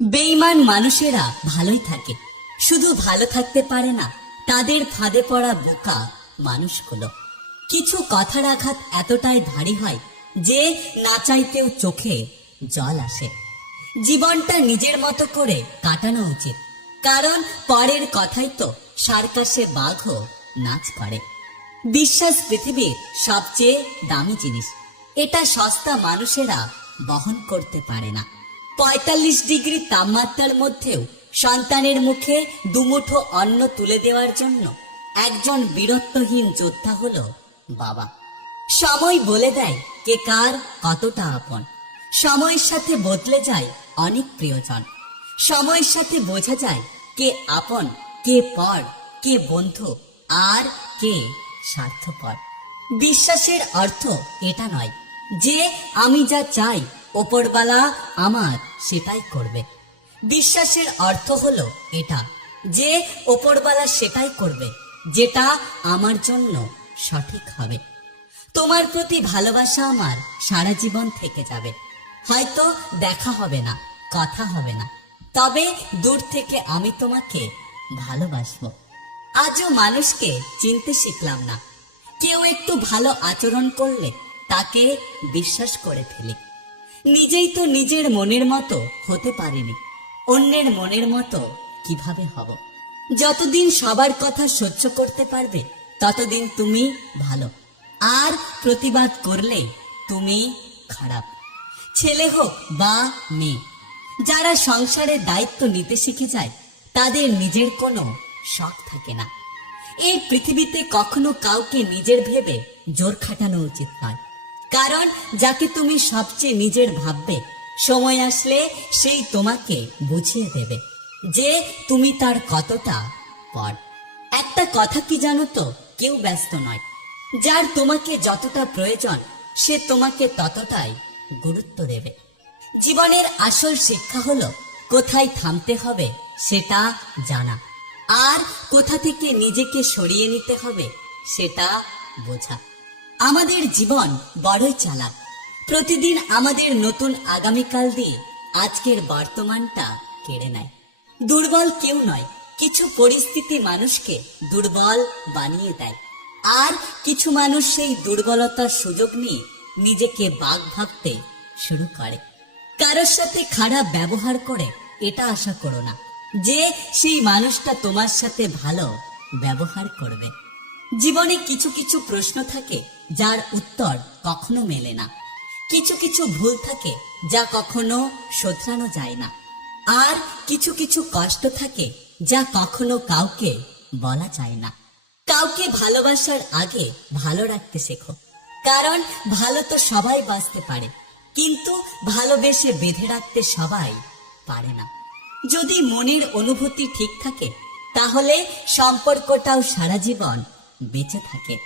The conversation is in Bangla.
বেইমান মানুষেরা ভালোই থাকে। শুধু ভালো থাকতে পারে না, তাদের ফাঁদে পড়া বোকা মানুষগুলো। কিছু কথার আঘাত এতটাই ভারী হয় যে না চাইতেও চোখে জল আসে। জীবনটা নিজের মতো করে কাটানো উচিত, কারণ পরের কথাই তো সার্কাসে বাঘও নাচ করে। বিশ্বাস পৃথিবীর সবচেয়ে দামি জিনিস, এটা সস্তা মানুষেরা বহন করতে পারে না। পঁয়তাল্লিশ ডিগ্রি তাপমাত্রার মধ্যেও সন্তানের মুখে দুমুঠো অন্ন তুলে দেওয়ার জন্য একজন বীরত্বহীন যোদ্ধা হলো বাবা। সময় বলে দেয় কে কার কতটা আপন। সময়ের সাথে বদলে যায় অনেক প্রিয়জন। সময়ের সাথে বোঝা যায় কে আপন, কে পর, কে বন্ধু আর কে স্বার্থপর। বিশ্বাসের অর্থ এটা নয় যে আমি যা চাই ওপরবালা আমার সেটাই করবে। বিশ্বাসের অর্থ হলো এটা, যে ওপরবালা সেটাই করবে, যেটা আমার জন্য সঠিক হবে। তোমার প্রতি ভালোবাসা আমার সারা জীবন থেকে যাবে। হয়তো দেখা হবে না, কথা হবে না, তবে দূর থেকে আমি তোমাকে ভালোবাসবো। আজও মানুষকে চিনতে শিখলাম না। কেউ একটু ভালো আচরণ করলে তাকে বিশ্বাস করে ফেলি। নিজেই তো নিজের মনের মতো হতে পারিনি। অন্যের মনের মতো কীভাবে হব? যতদিন সবার কথা সহ্য করতে পারবে, ততদিন তুমি ভালো। আর প্রতিবাদ করলে তুমি খারাপ। ছেলে হোক বা মেয়ে, যারা সংসারের দায়িত্ব নিতে শিখে যায়, তাদের নিজের কোনো শখ থাকে না। এই পৃথিবীতে কখনো কাউকে নিজের ভেবে জোর খাটানো উচিত নয়। কারণ যাকে তুমি সবচেয়ে নিজের ভাববে, সময় আসলে সেই তোমাকে বুঝিয়ে দেবে যে তুমি তার কতটা পর। একটা কথা কি জানো তো? কেউ ব্যস্ত নয়। যার তোমাকে যতটা প্রয়োজন, সে তোমাকে ততটাই গুরুত্ব দেবে। জীবনের আসল শিক্ষা হলো কোথায় থামতে হবে সেটা জানা। আর কোথা থেকে নিজেকে সরিয়ে নিতে হবে সেটা বোঝা। আমাদের জীবন বড়ই চালাক। প্রতিদিন আমাদের নতুন আগামীকাল দিয়ে আজকের বর্তমানটা কেড়ে নেয়। দুর্বল কেউ নয়, কিছু পরিস্থিতি মানুষকে দুর্বল বানিয়ে দেয়। আর কিছু মানুষ সেই দুর্বলতার সুযোগ নিয়ে নিজেকে বাঘ ভাবতে শুরু করে। কারোর সাথে খারাপ ব্যবহার করে, এটা আশা করো না। যে সেই মানুষটা তোমার সাথে ভালো ব্যবহার করবে। জীবনে কিছু কিছু প্রশ্ন থাকে যার উত্তর কখনো মেলে না। কিছু কিছু ভুল থাকে যা কখনো শোধরানো যায় না। আর কিছু কিছু কষ্ট থাকে যা কখনো কাউকে বলা যায় না। কাউকে ভালোবাসার আগে ভালো রাখতে শেখো। কারণ ভালো তো সবাই বাঁচতে পারে, কিন্তু ভালোবেসে বেঁধে রাখতে সবাই পারে না। যদি মনের অনুভূতি ঠিক থাকে, তাহলে সম্পর্কটাও সারা জীবন বেঁচে থাকে।